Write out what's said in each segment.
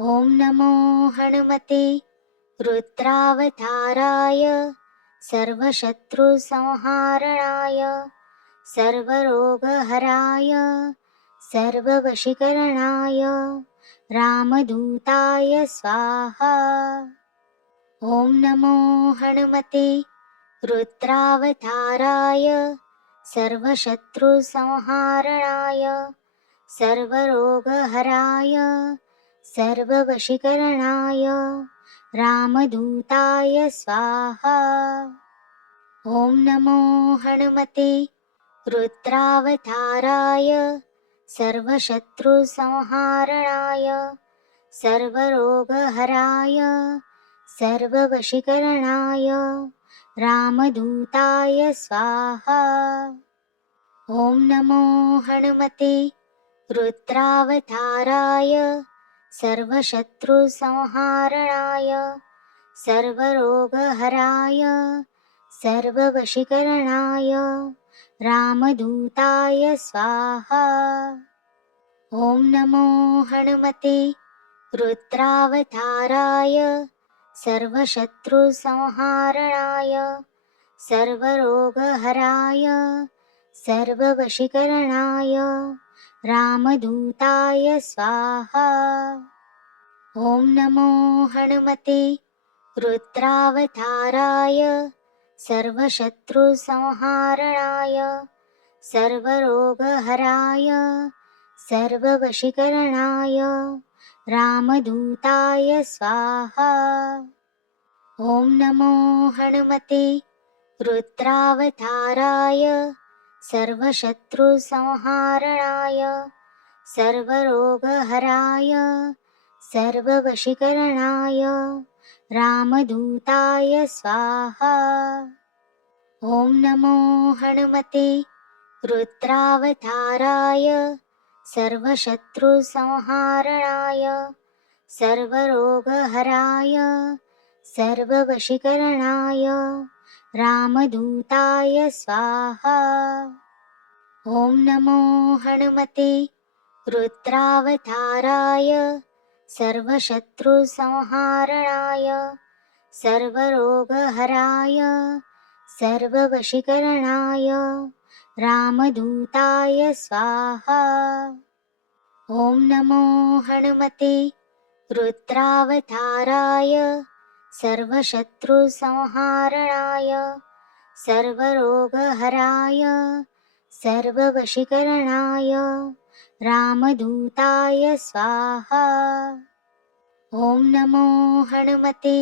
ॐ नमो हनुमते रुद्रावताराय सर्वशत्रुसंहारणाय सर्वरोगहराय सर्ववशीकरणाय रामदूताय स्वाहा। ॐ नमो हनुमते रुद्रावताराय सर्वशत्रुसंहारणाय सर्वरोगहराय सर्ववशीकरणाय रामदूताय स्वाहा। ॐ नमो हनुमते रुद्रावताराय सर्वशत्रुसंहारणाय सर्वरोगहराय सर्ववशीकरणाय रामदूताय स्वाहा। ॐ नमो हनुमते रुद्रावताराय सर्वशत्रुसंहारणाय सर्वरोगहराय सर्ववशीकरणाय रामदूताय स्वाहा। ॐ नमो हनुमते रुद्रावताराय सर्वशत्रुसंहारणाय सर्वरोगहराय सर्ववशीकरणाय रामदूताय स्वाहा। ॐ नमो हनुमते रुद्रावताराय सर्वशत्रुसंहारणाय सर्वरोगहराय सर्ववशीकरणाय रामदूताय स्वाहा। ॐ नमो हनुमते रुद्रावताराय सर्वशत्रुसंहारणाय सर्वरोगहराय सर्ववशीकरणाय रामदूताय स्वाहा। ॐ नमो हनुमते रुद्रावताराय सर्वशत्रुसंहारणाय सर्वरोगहराय सर्ववशीकरणाय रामदूताय स्वाहा। ॐ नमो हनुमते रुद्रावताराय सर्वशत्रुसंहारणाय सर्वरोगहराय सर्ववशीकरणाय रामदूताय स्वाहा। ॐ नमो हनुमते रुद्रावताराय सर्वशत्रुसंहारणाय सर्वरोगहराय सर्ववशीकरणाय रामदूताय स्वाहा। ॐ नमो हनुमते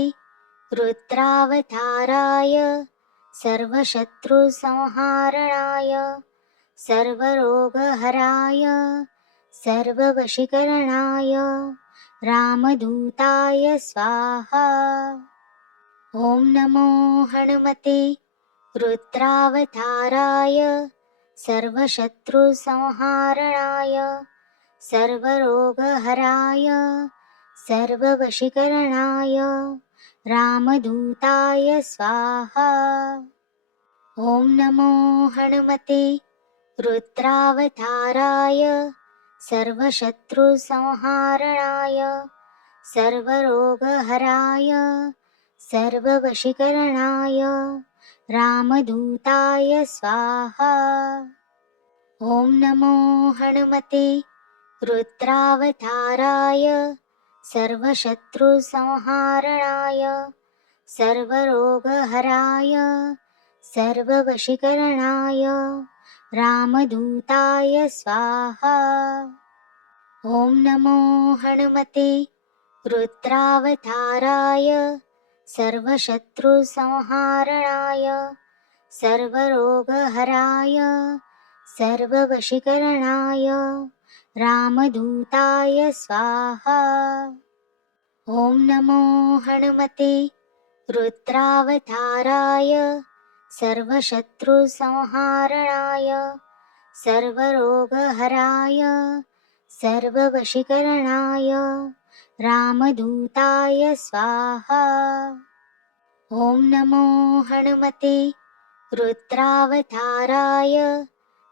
रुद्रावताराय सर्वशत्रुसंहारणाय सर्वरोगहराय सर्ववशीकरणाय रामदूताय स्वाहा। ॐ नमो हनुमते रुद्रावताराय सर्वशत्रुसंहारणाय सर्वरोगहराय सर्ववशीकरणाय रामदूताय स्वाहा। ॐ नमो हनुमते रुद्रावताराय सर्वशत्रुसंहारणाय सर्वरोगहराय सर्ववशीकरणाय रामदूताय स्वाहा। ॐ नमो हनुमते रुद्रावताराय सर्वशत्रुसंहारणाय सर्वरोगहराय सर्ववशीकरणाय रामदूताय स्वाहा। ॐ नमो हनुमते रुद्रावताराय सर्वशत्रुसंहारणाय सर्वरोगहराय सर्ववशीकरणाय रामदूताय स्वाहा। ॐ नमो हनुमते रुद्रावताराय सर्वशत्रुसंहारणाय सर्वरोगहराय सर्ववशीकरणाय रामदूताय स्वाहा। ॐ नमो हनुमते रुद्रावताराय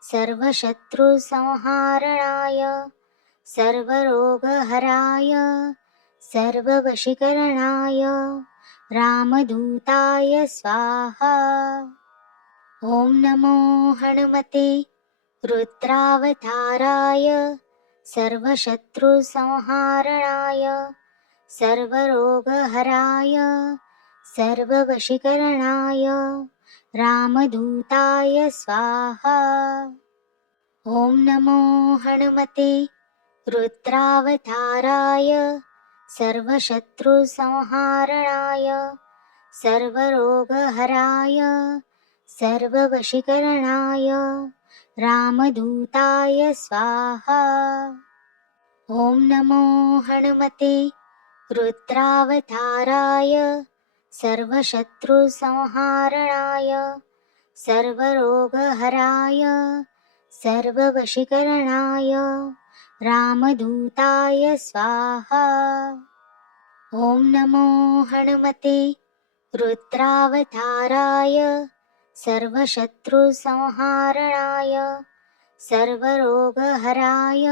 सर्वशत्रुसंहारणाय सर्वरोगहराय सर्ववशीकरणाय रामदूताय स्वाहा। ॐ नमो हनुमते रुद्रावताराय सर्वशत्रुसंहारणाय सर्वरोगहराय सर्ववशीकरणाय रामदूताय स्वाहा। ॐ नमो हनुमते रुद्रावताराय सर्वशत्रुसंहारणाय सर्वरोगहराय सर्ववशीकरणाय रामदूताय स्वाहा। ॐ नमो हनुमते रुद्रावताराय सर्वशत्रुसंहारणाय सर्वरोगहराय सर्ववशीकरणाय रामदूताय स्वाहा। ॐ नमो हनुमते रुद्रावताराय सर्वशत्रुसंहारणाय सर्वरोगहराय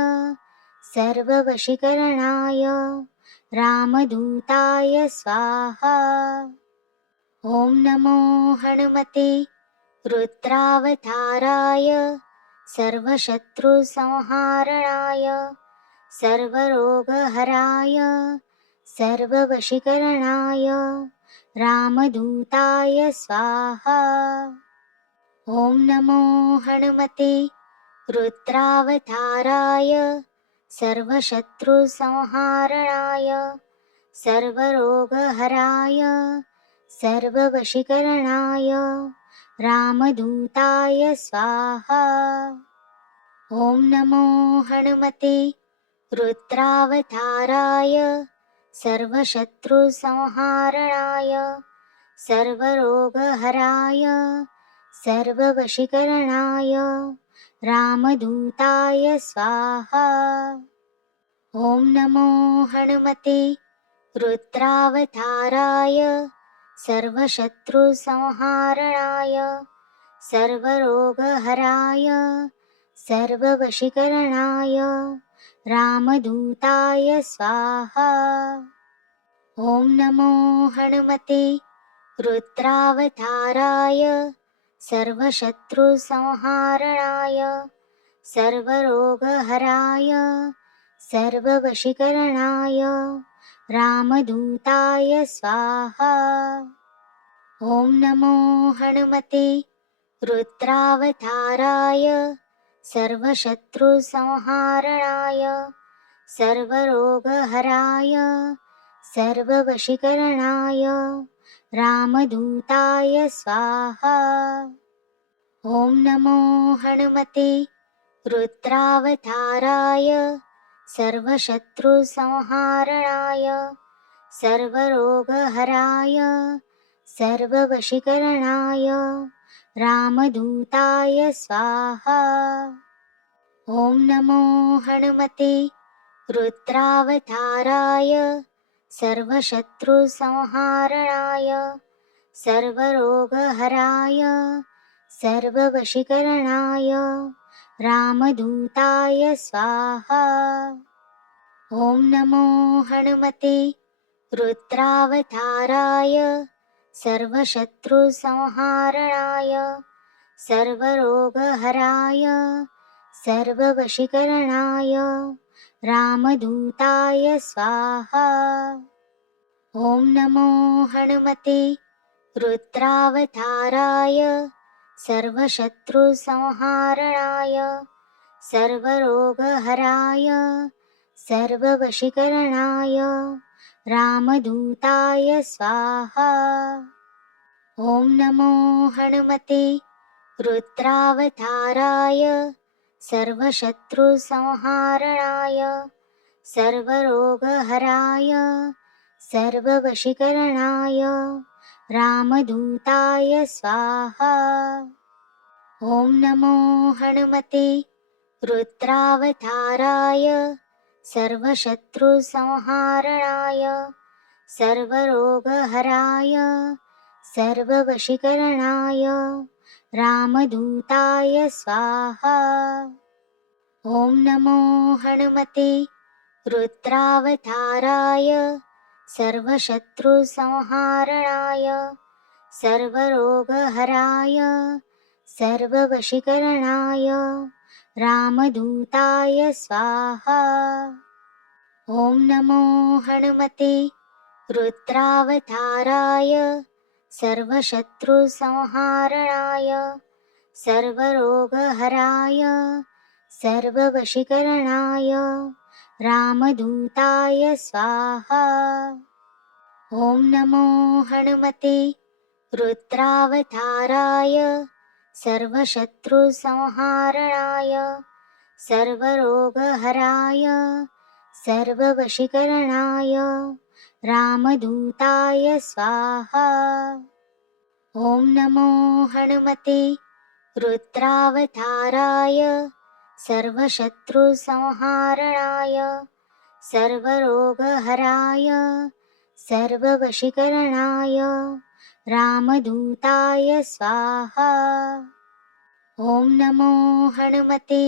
सर्ववशीकरणाय रामदूताय स्वाहा। ॐ नमो हनुमते रुद्रावताराय सर्वशत्रुसंहारणाय सर्वरोगहराय सर्ववशीकरणाय रामदूताय स्वाहा। ॐ नमो हनुमते रुद्रावताराय सर्वशत्रुसंहारणाय सर्वरोगहराय सर्ववशीकरणाय रामदूताय स्वाहा। ॐ नमो हनुमते रुद्रावताराय सर्वशत्रुसंहारणाय सर्वरोगहराय सर्ववशीकरणाय रामदूताय स्वाहा। ॐ नमो हनुमते रुद्रावताराय सर्वशत्रुसंहारणाय सर्वरोगहराय सर्ववशीकरणाय रामदूताय स्वाहा। ॐ नमो हनुमते रुद्रावताराय सर्वशत्रुसंहारणाय सर्वरोगहराय सर्ववशीकरणाय रामदूताय स्वाहा। ॐ नमो हनुमते रुद्रावताराय सर्वशत्रुसंहारणाय सर्वरोगहराय सर्ववशीकरणाय रामदूताय स्वाहा। ॐ नमो हनुमते रुद्रावताराय सर्वशत्रुसंहारणाय सर्वरोगहराय सर्ववशीकरणाय रामदूताय स्वाहा। ॐ नमो हनुमते रुद्रावताराय सर्वशत्रुसंहारणाय सर्वरोगहराय सर्ववशीकरणाय रामदूताय स्वाहा। ॐ नमो हनुमते रुद्रावताराय सर्वशत्रुसंहारणाय सर्वरोगहराय सर्ववशीकरणाय रामदूताय स्वाहा। ॐ नमो हनुमते रुद्रावताराय सर्वशत्रुसंहारणाय सर्वरोगहराय सर्ववशीकरणाय रामदूताय स्वाहा। ॐ नमो हनुमते रुद्रावताराय सर्वशत्रुसंहारणाय सर्वरोगहराय सर्ववशीकरणाय रामदूताय स्वाहा। ॐ नमो हनुमते रुद्रावताराय सर्वशत्रुसंहारणाय सर्वरोगहराय सर्ववशीकरणाय रामदूताय स्वाहा। ॐ नमो हनुमते रुद्रावताराय सर्वशत्रुसंहारणाय सर्वरोगहराय सर्ववशीकरणाय रामदूताय स्वाहा। ॐ नमो हनुमते रुद्रावताराय सर्वशत्रुसंहारणाय सर्वरोगहराय सर्ववशीकरणाय रामदूताय स्वाहा। ॐ नमो हनुमते रुद्रावताराय सर्वशत्रुसंहारणाय सर्वरोगहराय सर्ववशीकरणाय रामदूताय स्वाहा। ॐ नमो हनुमते रुद्रावताराय सर्वशत्रुसंहारणाय सर्वरोगहराय सर्ववशीकरणाय रामदूताय स्वाहा। ॐ नमो हनुमते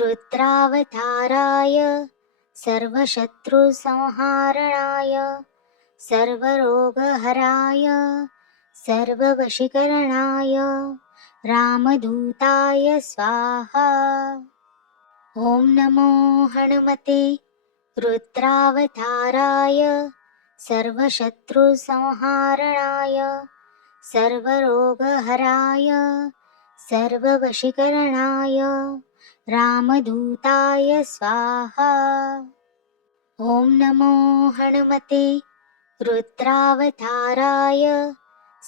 रुद्रावताराय सर्वशत्रुसंहारणाय सर्वरोगहराय सर्ववशीकरणाय रामदूताय स्वाहा। ॐ नमो हनुमते रुद्रावताराय सर्वशत्रुसंहारणाय सर्वरोगहराय सर्ववशीकरणाय रामदूताय स्वाहा। ॐ नमो हनुमते रुद्रावताराय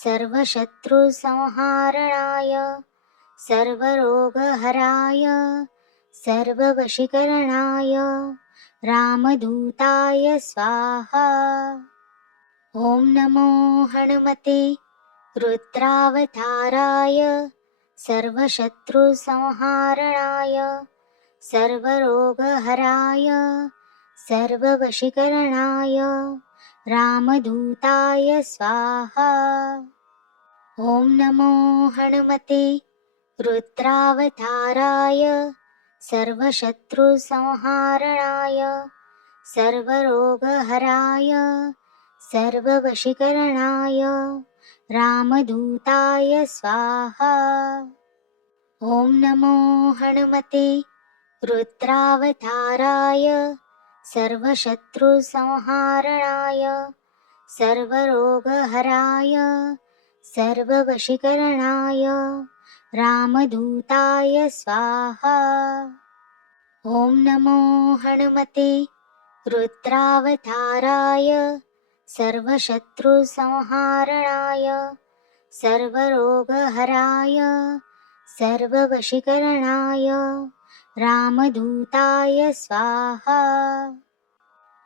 सर्वशत्रुसंहारणाय सर्वरोगहराय सर्ववशीकरणाय रामदूताय स्वाहा। ॐ नमो हनुमते रुद्रावताराय सर्वशत्रुसंहारणाय सर्वरोगहराय सर्ववशीकरणाय रामदूताय स्वाहा। ॐ नमो हनुमते रुद्रावताराय सर्वशत्रुसंहारणाय सर्वरोगहराय सर्ववशीकरणाय रामदूताय स्वाहा। ॐ नमो हनुमते रुद्रावताराय सर्वशत्रुसंहारणाय सर्वरोगहराय सर्ववशीकरणाय रामदूताय स्वाहा। ॐ नमो हनुमते रुद्रावताराय सर्वशत्रुसंहारणाय सर्वरोगहराय सर्ववशीकरणाय रामदूताय स्वाहा।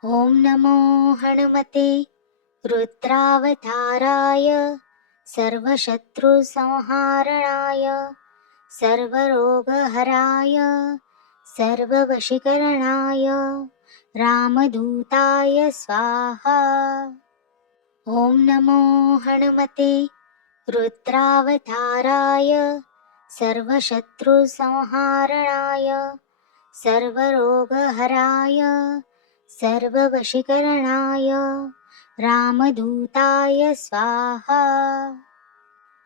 ॐ नमो हनुमते रुद्रावताराय सर्वशत्रुसंहारणाय सर्वरोगहराय सर्ववशीकरणाय रामदूताय स्वाहा। ॐ नमो हनुमते रुद्रावताराय सर्वशत्रुसंहारणाय सर्वरोगहराय सर्ववशीकरणाय रामदूताय स्वाहा।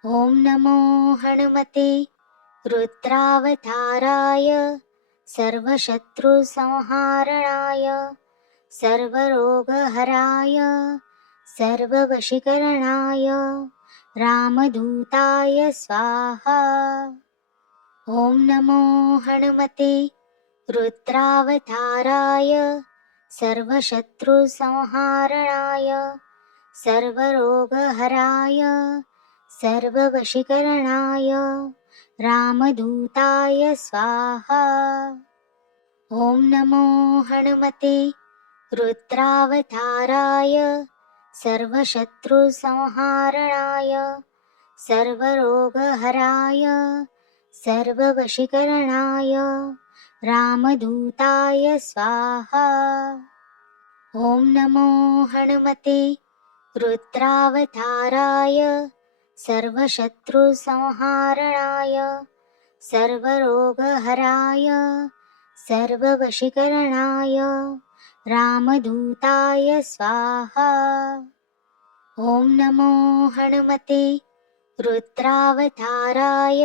ॐ नमो हनुमते रुद्रावताराय सर्वशत्रुसंहारणाय सर्वरोगहराय सर्ववशीकरणाय रामदूताय स्वाहा। ॐ नमो हनुमते रुद्रावताराय सर्वशत्रुसंहारणाय सर्वरोगहराय सर्ववशीकरणाय रामदूताय स्वाहा। ॐ नमो हनुमते रुद्रावताराय सर्वशत्रुसंहारणाय सर्वरोगहराय सर्ववशीकरणाय रामदूताय स्वाहा। ॐ नमो हनुमते रुद्रावताराय सर्वशत्रुसंहारणाय सर्वरोगहराय सर्ववशीकरणाय रामदूताय स्वाहा। ॐ नमो हनुमते रुद्रावताराय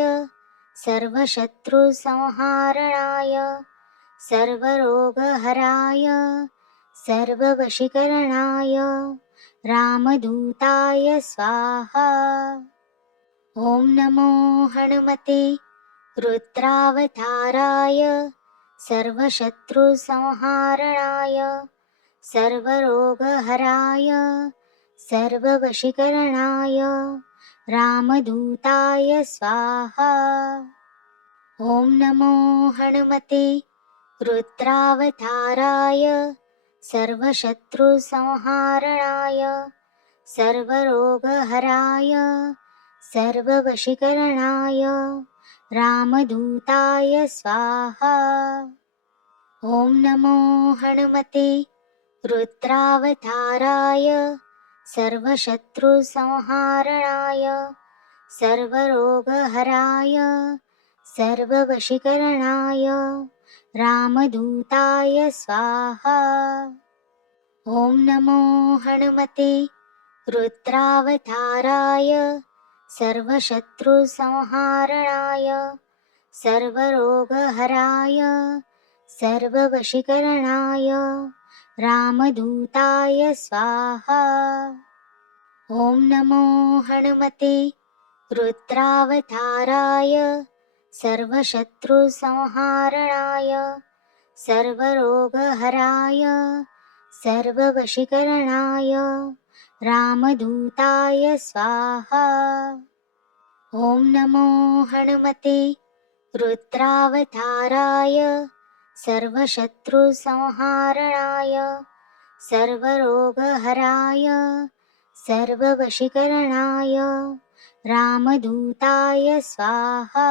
सर्वशत्रुसंहारणाय सर्वरोगहराय सर्ववशीकरणाय रामदूताय स्वाहा। ॐ नमो हनुमते रुद्रावताराय सर्वशत्रुसंहारणाय सर्वरोगहराय सर्ववशीकरणाय रामदूताय स्वाहा। ॐ नमो हनुमते रुद्रावताराय सर्वशत्रुसंहारणाय सर्वरोगहराय सर्ववशीकरणाय रामदूताय स्वाहा। ॐ नमो हनुमते रुद्रावताराय सर्वशत्रुसंहारणाय सर्वरोगहराय सर्ववशीकरणाय रामदूताय स्वाहा। ॐ नमो हनुमते रुद्रावताराय सर्वशत्रुसंहारणाय सर्वरोगहराय सर्ववशीकरणाय रामदूताय स्वाहा। ॐ नमो हनुमते रुद्रावताराय सर्वशत्रुसंहारणाय सर्वरोगहराय सर्ववशीकरणाय रामदूताय स्वाहा। ॐ नमो हनुमते रुद्रावताराय सर्वशत्रुसंहारणाय सर्वरोगहराय सर्ववशीकरणाय रामदूताय स्वाहा।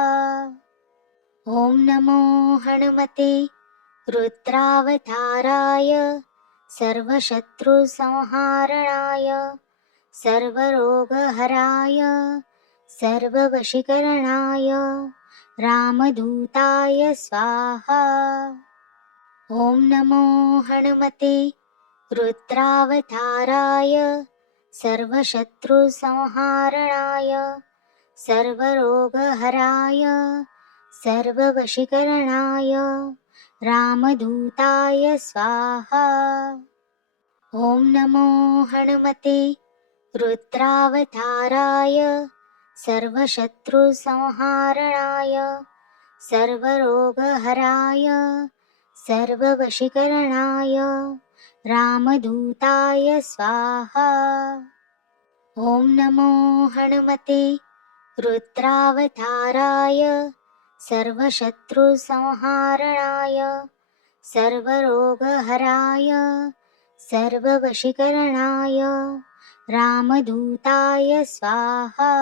ॐ नमो हनुमते रुद्रावताराय सर्वशत्रुसंहारणाय सर्वरोगहराय सर्ववशीकरणाय रामदूताय स्वाहा। ॐ नमो हनुमते रुद्रावताराय सर्वशत्रुसंहारणाय सर्वरोगहराय सर्ववशीकरणाय रामदूताय स्वाहा। ॐ नमो हनुमते रुद्रावताराय सर्वशत्रुसंहारणाय सर्वरोगहराय सर्ववशीकरणाय रामदूताय स्वाहा। ॐ नमो हनुमते रुद्रावताराय सर्वशत्रुसंहारणाय सर्वरोगहराय सर्ववशीकरणाय रामदूताय स्वाहा।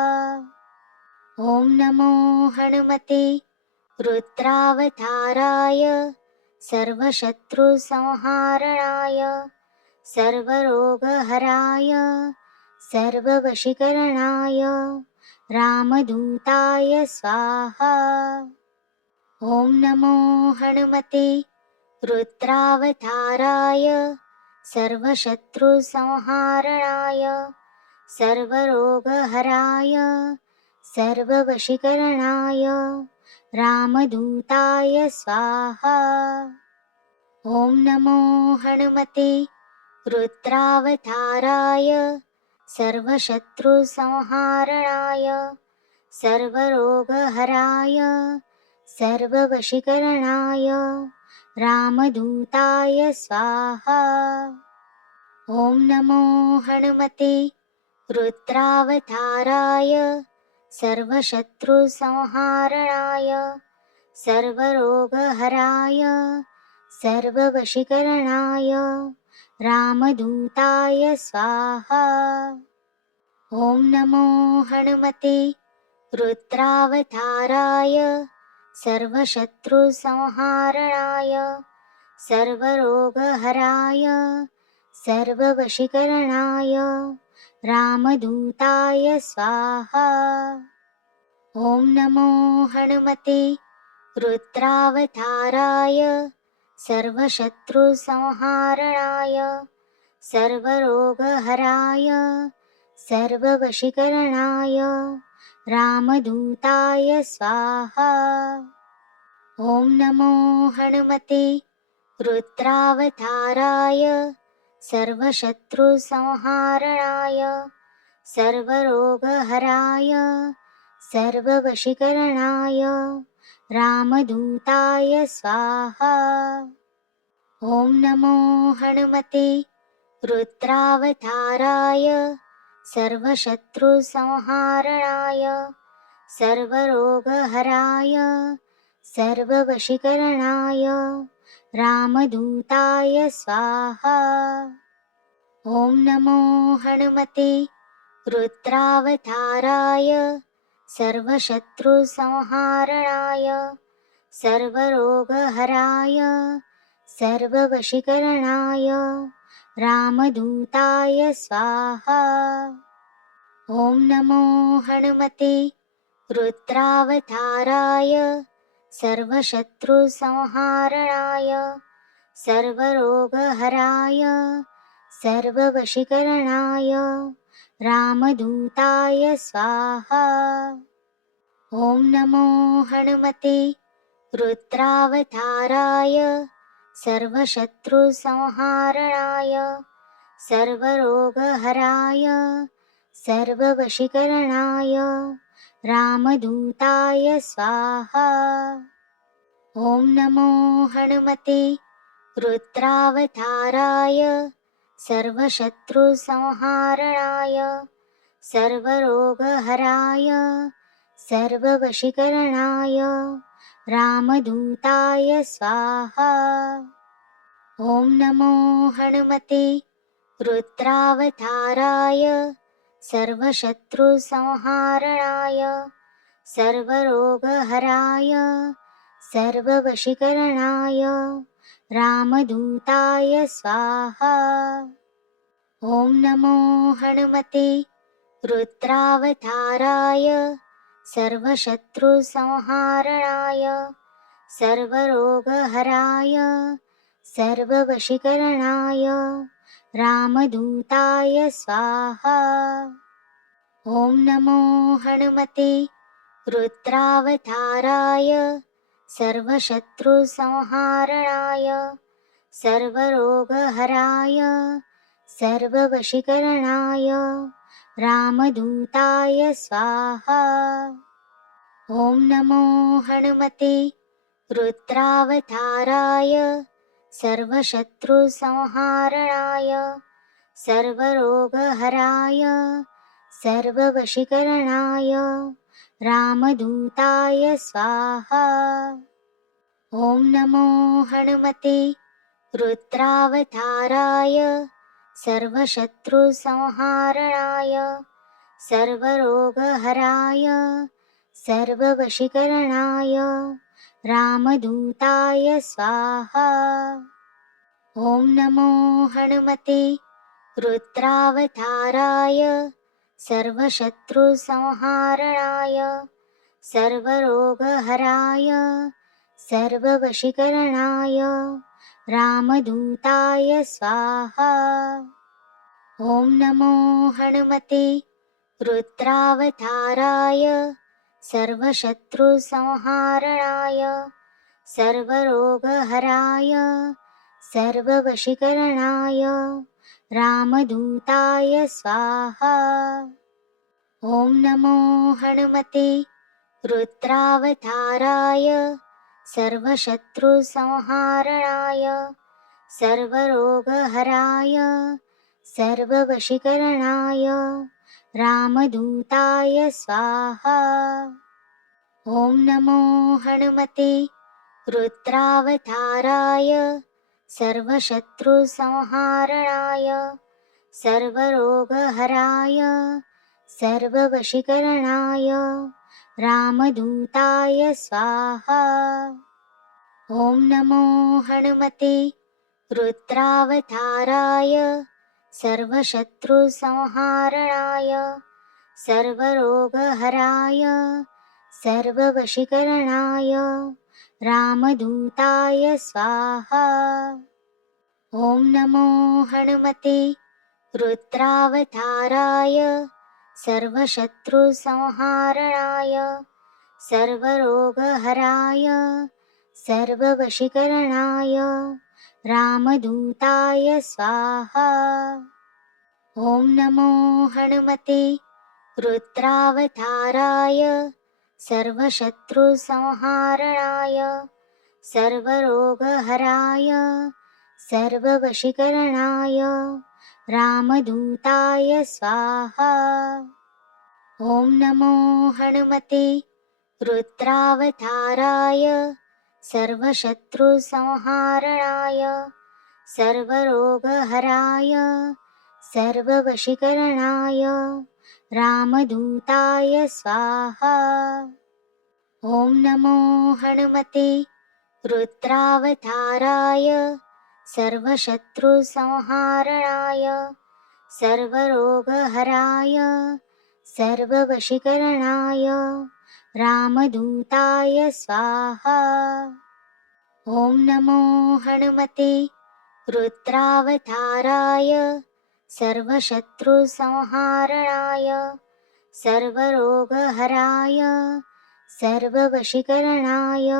ॐ नमो हनुमते रुद्रावताराय सर्वशत्रुसंहारणाय सर्वरोगहराय सर्ववशीकरणाय रामदूताय स्वाहा। ॐ नमो हनुमते रुद्रावताराय सर्वशत्रुसंहारणाय सर्वरोगहराय सर्ववशीकरणाय रामदूताय स्वाहा। ॐ नमो हनुमते रुद्रावताराय सर्वशत्रुसंहारणाय सर्वरोगहराय सर्ववशीकरणाय रामदूताय स्वाहा। ॐ नमो हनुमते रुद्रावताराय सर्वशत्रुसंहारणाय सर्वरोगहराय सर्ववशीकरणाय रामदूताय स्वाहा। ॐ नमो हनुमते रुद्रावताराय सर्वशत्रुसंहारणाय सर्वरोगहराय सर्ववशीकरणाय रामदूताय स्वाहा। ॐ नमो हनुमते रुद्रावताराय सर्वशत्रुसंहारणाय सर्वरोगहराय सर्ववशीकरणाय रामदूताय स्वाहा। ॐ नमो हनुमते रुद्रावताराय सर्वशत्रुसंहारणाय सर्वरोगहराय सर्ववशीकरणाय रामदूताय स्वाहा। ॐ नमो हनुमते रुद्रावताराय सर्वशत्रुसंहारणाय सर्वरोगहराय सर्ववशीकरणाय रामदूताय स्वाहा। ॐ नमो हनुमते रुद्रावताराय सर्वशत्रुसंहारणाय सर्वरोगहराय सर्ववशीकरणाय रामदूताय स्वाहा। ॐ नमो हनुमते रुद्रावताराय सर्वशत्रुसंहारणाय सर्वरोगहराय सर्ववशीकरणाय रामदूताय स्वाहा। ॐ नमो हनुमते रुद्रावताराय सर्वशत्रुसंहारणाय सर्वरोगहराय सर्ववशीकरणाय रामदूताय स्वाहा। ॐ नमो हनुमते रुद्रावताराय सर्वशत्रुसंहारणाय सर्वरोगहराय सर्ववशीकरणाय रामदूताय स्वाहा। ॐ नमो हनुमते रुद्रावताराय सर्वशत्रुसंहारणाय सर्वरोगहराय सर्ववशीकरणाय रामदूताय स्वाहा। ॐ नमो हनुमते रुद्रावताराय सर्वशत्रुसंहारणाय सर्वरोगहराय सर्ववशीकरणाय रामदूताय स्वाहा। ॐ नमो हनुमते रुद्रावताराय सर्वशत्रुसंहारणाय सर्वरोगहराय सर्ववशीकरणाय रामदूताय स्वाहा। ॐ नमो हनुमते रुद्रावताराय सर्वशत्रुसंहारणाय सर्वरोगहराय सर्ववशीकरणाय रामदूताय स्वाहा। ॐ नमो हनुमते रुद्रावताराय सर्वशत्रुसंहारणाय सर्वरोगहराय सर्ववशीकरणाय रामदूताय स्वाहा। ॐ नमो हनुमते रुद्रावताराय सर्वशत्रुसंहारणाय सर्वरोगहराय सर्ववशीकरणाय रामदूताय स्वाहा। ॐ नमो हनुमते रुद्रावताराय सर्वशत्रुसंहारणाय सर्वरोगहराय सर्ववशीकरणाय रामदूताय स्वाहा। ॐ नमो हनुमते रुद्रावताराय सर्वशत्रुसंहारणाय सर्वरोगहराय सर्ववशीकरणाय रामदूताय स्वाहा। ॐ नमो हनुमते रुद्रावताराय सर्वशत्रुसंहारणाय सर्वरोगहराय सर्ववशीकरणाय रामदूताय स्वाहा। ॐ नमो हनुमते रुद्रावताराय सर्वशत्रुसंहारणाय सर्वरोगहराय सर्ववशीकरणाय रामदूताय स्वाहा। ॐ नमो हनुमते रुद्रावताराय सर्वशत्रुसंहारणाय सर्वरोगहराय सर्ववशीकरणाय रामदूताय स्वाहा। ॐ नमो हनुमते रुद्रावताराय सर्वशत्रुसंहारणाय सर्वरोगहराय सर्ववशीकरणाय रामदूताय स्वाहा। ॐ नमो हनुमते रुद्रावताराय सर्वशत्रुसंहारणाय सर्वरोगहराय सर्ववशीकरणाय रामदूताय स्वाहा। ॐ नमो हनुमते रुद्रावताराय सर्वशत्रुसंहारणाय सर्वरोगहराय सर्ववशीकरणाय रामदूताय स्वाहा। ॐ नमो हनुमते रुद्रावताराय सर्वशत्रुसंहारणाय सर्वरोगहराय सर्ववशीकरणाय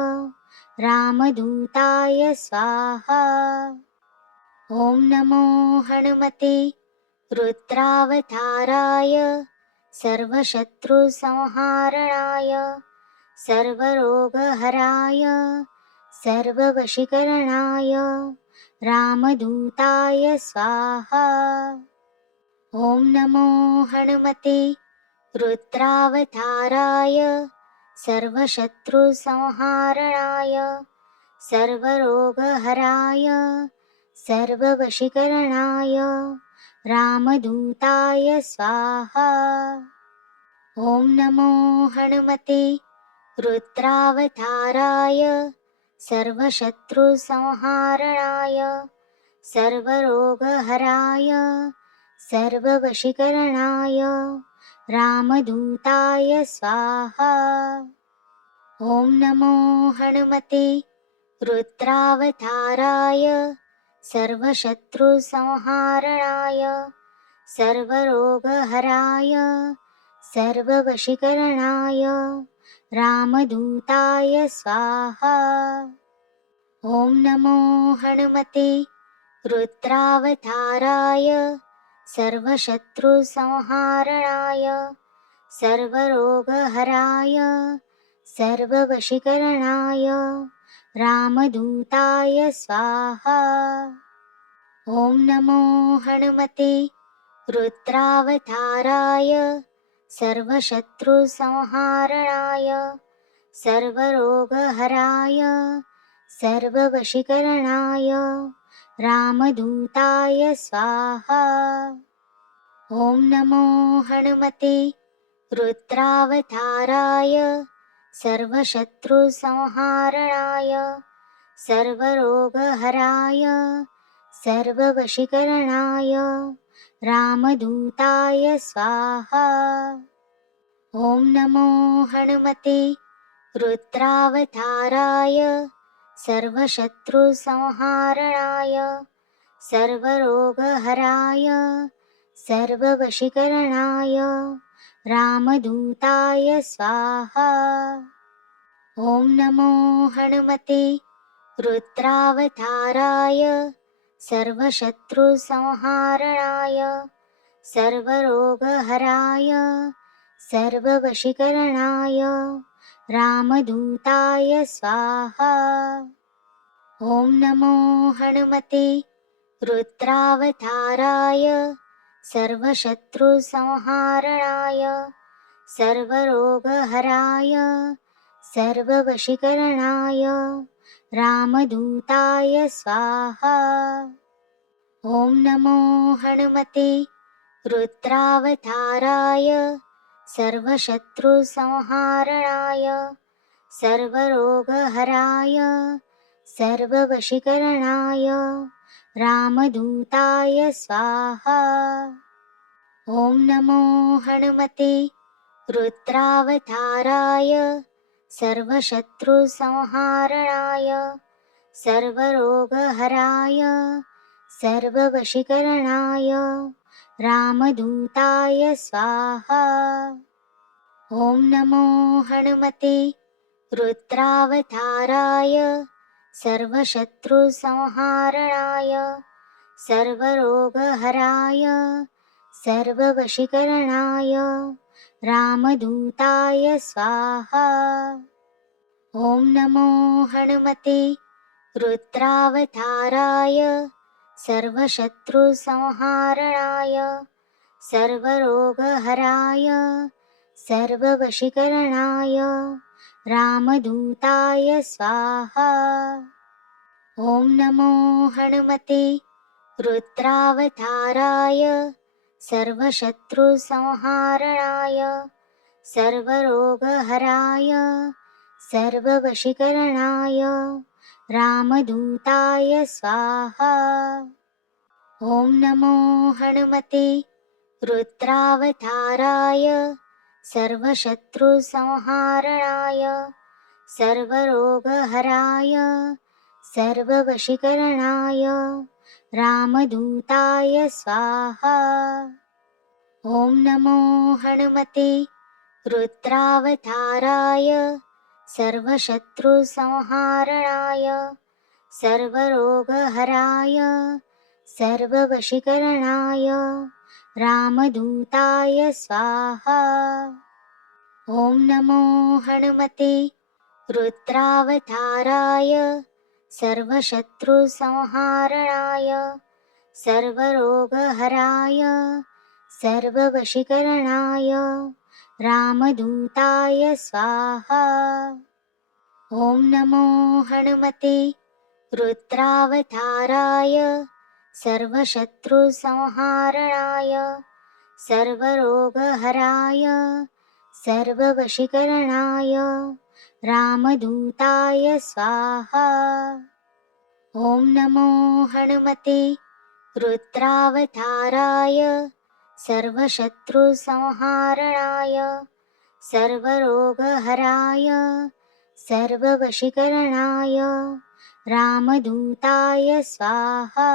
रामदूताय स्वाहा। ॐ नमो हनुमते रुद्रावताराय सर्वशत्रुसंहारणाय सर्वरोगहराय सर्ववशीकरणाय रामदूताय स्वाहा। ॐ नमो हनुमते रुद्रावताराय सर्वशत्रुसंहारणाय सर्वरोगहराय सर्ववशीकरणाय रामदूताय स्वाहा। ॐ नमो हनुमते रुद्रावताराय सर्वशत्रुसंहारणाय सर्वरोगहराय सर्ववशीकरणाय रामदूताय स्वाहा। ॐ नमो हनुमते रुद्रावताराय सर्वशत्रुसंहारणाय सर्वरोगहराय सर्ववशीकरणाय रामदूताय स्वाहा। ॐ नमो हनुमते रुद्रावताराय सर्वशत्रुसंहारणाय सर्वरोगहराय सर्ववशीकरणाय रामदूताय स्वाहा। ॐ नमो हनुमते रुद्रावताराय सर्वशत्रुसंहारणाय सर्वरोगहराय सर्ववशीकरणाय रामदूताय स्वाहा। ॐ नमो हनुमते रुद्रावताराय सर्वशत्रुसंहारणाय सर्वरोगहराय सर्ववशीकरणाय रामदूताय स्वाहा। ॐ नमो हनुमते रुद्रावताराय सर्वशत्रुसंहारणाय सर्वरोगहराय सर्ववशीकरणाय रामदूताय स्वाहा। ॐ नमो हनुमते रुद्रावताराय सर्वशत्रुसंहारणाय सर्वरोगहराय सर्ववशीकरणाय रामदूताय स्वाहा। ॐ नमो हनुमते रुद्रावताराय सर्वशत्रुसंहारणाय सर्वरोगहराय सर्ववशीकरणाय रामदूताय स्वाहा। ॐ नमो हनुमते रुद्रावताराय सर्वशत्रुसंहारणाय सर्वरोगहराय सर्ववशीकरणाय रामदूताय स्वाहा। ॐ नमो हनुमते रुद्रावताराय सर्वशत्रुसंहारणाय सर्वरोगहराय सर्ववशीकरणाय रामदूताय स्वाहा। ॐ नमो हनुमते रुद्रावताराय सर्वशत्रुसंहारणाय सर्वरोगहराय सर्ववशीकरणाय रामदूताय स्वाहा। ॐ नमो हनुमते रुद्रावताराय सर्वशत्रुसंहारणाय सर्वरोगहराय सर्ववशीकरणाय रामदूताय स्वाहा। ॐ नमो हनुमते रुद्रावताराय सर्वशत्रुसंहारणाय सर्वरोगहराय सर्ववशीकरणाय रामदूताय स्वाहा। ॐ नमो हनुमते रुद्रावताराय सर्वशत्रुसंहारणाय सर्वरोगहराय सर्ववशीकरणाय रामदूताय स्वाहा। ॐ नमो हनुमते रुद्रावताराय सर्वशत्रुसंहारणाय सर्वरोगहराय सर्ववशीकरणाय रामदूताय स्वाहा। ॐ नमो हनुमते रुद्रावताराय सर्वशत्रुसंहारणाय सर्वरोगहराय सर्ववशीकरणाय रामदूताय स्वाहा। ॐ नमो हनुमते रुद्रावताराय सर्वशत्रुसंहारणाय सर्वरोगहराय सर्ववशीकरणाय रामदूताय स्वाहा। ॐ नमो हनुमते रुद्रावताराय सर्वशत्रुसंहारणाय सर्वरोगहराय सर्ववशीकरणाय रामदूताय स्वाहा। ॐ नमो हनुमते रुद्रावताराय सर्वशत्रुसंहारणाय सर्वरोगहराय सर्ववशीकरणाय रामदूताय स्वाहा। ॐ नमो हनुमते रुद्रावताराय सर्वशत्रुसंहारणाय सर्वरोगहराय सर्ववशीकरणाय रामदूताय स्वाहा।